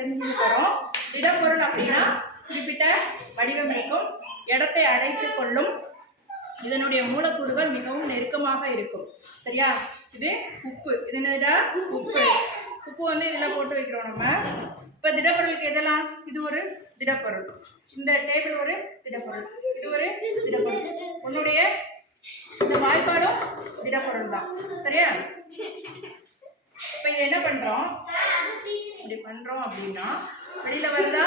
தெரிஞ்சுக்க போகிறோம். திடப்பொருள் அப்படின்னா குறிப்பிட்ட வடிவம் இருக்கும், இடத்தை அடைத்து கொள்ளும், இதனுடைய மூலக்கூறுகள் மிகவும் நெருக்கமாக இருக்கும். சரியா? இது உப்பு. இது என்னதுடா? உப்பு. உப்பு வந்து இதில் போட்டு வைக்கிறோம் நம்ம. இப்போ திடப்பொருளுக்கு எதெல்லாம்? இது ஒரு திடப்பொருள், இந்த டேபிள் ஒரு திடப்பொருள், இது ஒரு திடப்பொருள், உன்னுடைய இந்த வாய்ப்பாடும் திடப்பொருள் தான். சரியா? இப்போ இது என்ன பண்ணுறோம், இப்படி பண்ணுறோம் அப்படின்னா வெளியில் வருதா?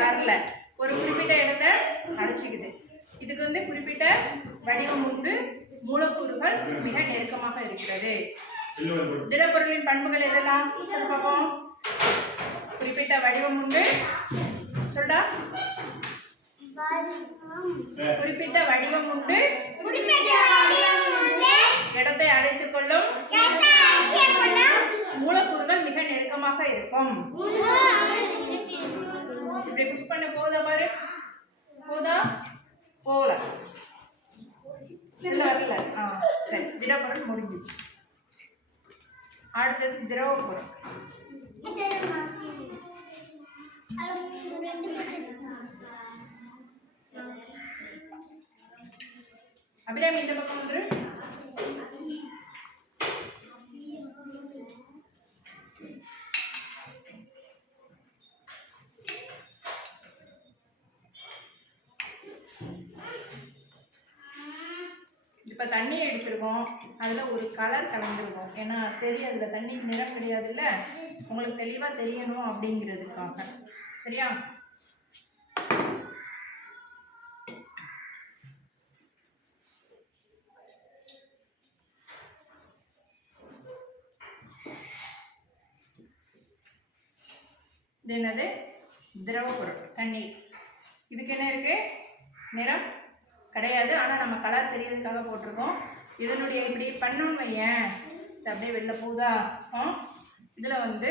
வரல. ஒரு குறிப்பிட்ட இடத்தை அடைச்சிக்குது. இதுக்கு வந்து குறிப்பிட்ட வடிவம் உண்டு, மூலக்கூறுகள் மிக நெருக்கமாக இருக்கிறது. திடப்பொருளின் பண்புகள் எதெல்லாம் சொல்லி பார்ப்போம். குறிப்பிட்ட வடிவம் உண்டு. சொல்டா. குறிப்பிட்ட வடிவம் உண்டு, இடத்தை அடைத்துக் கொள்ளும், மூலக்கூறுகள் மிக நெருக்கமாக இருக்கும். இப்படி புஷ் பண்ண போதா பாரு. போதா? போகல. இல்ல வரல. சரி, திடப்பொருள் முடிஞ்சிச்சு. அடுத்தது திரவ பொருள். அபிராமி இந்த பக்கம் வந்துரு. இப்போ தண்ணியை எடுத்துருக்கோம், அதில் ஒரு கலர் கலந்துருக்கோம். ஏன்னா தெரியாதுல்ல, தண்ணிக்கு நிறம் கிடையாதுல்ல, உங்களுக்கு தெளிவாக தெரியணும் அப்படிங்கிறதுக்காக. சரியா? இது என்னது? திரவ பொருள், தண்ணீர். இதுக்கு என்ன இருக்கு? நிறம் கிடையாது, ஆனால் நம்ம கலர் தெரியறதுக்காக போட்டிருக்கோம். இதனுடைய இப்படி பண்ணோன்னு வையேன், அப்படியே வெளில போகுதா? இதில் வந்து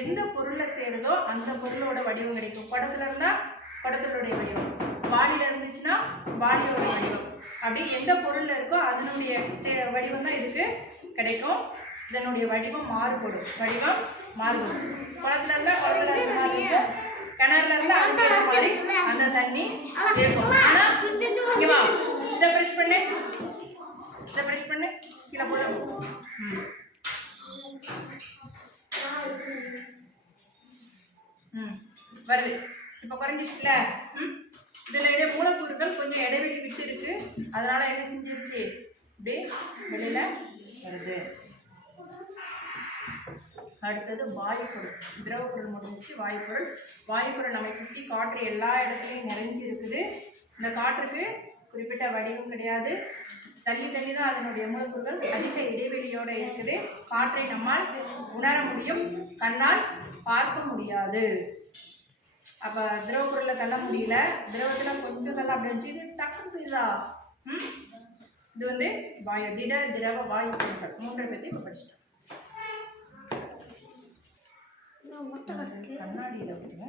எந்த பொருளை சேருதோ அந்த பொருளோட வடிவம் கிடைக்கும். குடத்துல இருந்தால் குடத்துடைய வடிவம், வாளியில் இருந்துச்சுன்னா வாளியோட வடிவம், அப்படி எந்த பொருளில் இருக்கோ அதனுடைய வடிவம் தான் இதுக்கு கிடைக்கும். இதனுடைய வடிவம் மாறுபடும். வடிவம் மாறுபடும். குளத்துல இருந்தால் குளத்துல இருக்க மாதிரி இருக்கும், கிணறுல இருந்தால் அங்கே மாதிரி அந்த தண்ணி இருக்கும். ஆனால் இங்கே வா, இதை ப்ரெஷ் பண்ணு, இதை ப்ரெஷ் பண்ணு, கீழே போட. வருது. இப்போ குறைஞ்சிச்சுல. இதில் மூலக்கூறுகள் கொஞ்சம் இடைவெளி விட்டு இருக்கு, அதனால என்ன செஞ்சிருச்சு? இப்படி வெளியில வருது. அடுத்தது வாயுப்பொருள். திரவப்பொருள் முடிஞ்சிச்சு, வாயுப்பொருள். வாயுப்பொருள் நம்மை சுற்றி காற்று எல்லா இடத்துலையும் நிறைஞ்சி இருக்குது. இந்த காற்றுக்கு குறிப்பிட்ட வடிவம் கிடையாது, தள்ளி தள்ளி தான் அதனுடைய மூலக்கூறுகள் அதிக இடைவெளியோடு இருக்குது. காற்றை நம்மால் உணர முடியும், கண்ணால் பார்க்க முடியாது. அப்போ திரவப்பொருளை தள்ள முடியல, திரவத்தில் கொஞ்சம் தள்ள அப்படி வச்சு இது டக்குன்னு புரியுதா? இது வந்து வாயு, திட திரவ வாயு பொருட்கள். மூன்றை பற்றி இப்போ படிச்சிட்டோம். கண்ணாடியில் அப்படிங்க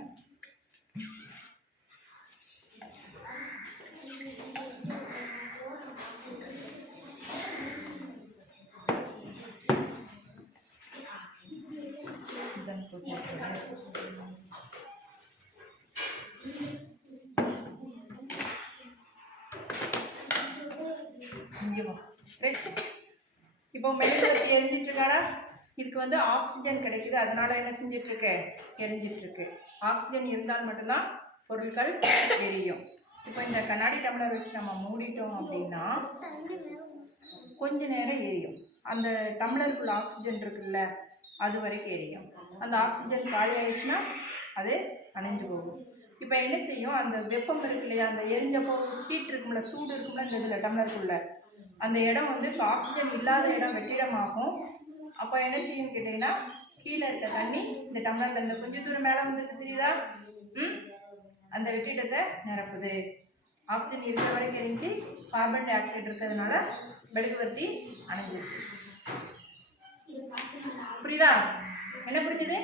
இப்போ மெழுகுவர்த்தி எரிஞ்சிட்டு இருக்காடா. இதுக்கு வந்து ஆக்சிஜன் கிடைக்குது, அதனால என்ன செஞ்சிட்ருக்கு? எரிஞ்சிட்ருக்கு. ஆக்சிஜன் இருந்தால் மட்டும்தான் பொருட்கள் எரியும். இப்போ இந்த கண்ணாடி டம்ளர் வச்சு நம்ம மூடிட்டோம் அப்படின்னா கொஞ்ச நேரம் எரியும். அந்த டம்ளருக்குள்ள ஆக்சிஜன் இருக்குல்ல, அது வரைக்கும் எரியும். அந்த ஆக்சிஜன் காலி ஆயிடுச்சுன்னா அது அணைஞ்சு போகும். இப்போ என்ன செய்யும்? அந்த வெப்பம் இருக்கு இல்லையா, அந்த எரிஞ்சப்போ ஹீட் இருக்கும்ல, சூடு இருக்கும்ல இந்த இதில் டம்ளருக்குள்ள, அந்த இடம் வந்து இப்போ ஆக்சிஜன் இல்லாத இடம் வெற்றிடமாகும். அப்போ என்ன செய்யும் கேட்டிங்கன்னா, கீழே இருக்க தண்ணி இந்த டம்ளரில் இந்த கொஞ்சம் தூரம் மேலே வந்துட்டு தெரியுதா? அந்த வெற்றிடத்தை நிரப்புது. ஆக்சிஜன் இருக்கிற வரைக்கும் எரிஞ்சு கார்பன் டை ஆக்சைடு இருக்கிறதுனால மெழுகுவர்த்தி அணைஞ்சிருச்சு. புரியுதா? என்ன புரிஞ்சுது?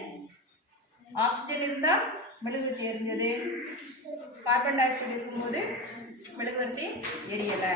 ஆக்சிஜன் இருந்தால் மெழுகுவர்த்தி எரிஞ்சது, கார்பன் டை ஆக்சைடு இருக்கும்போது மெழுகுவர்த்தி எரியலை.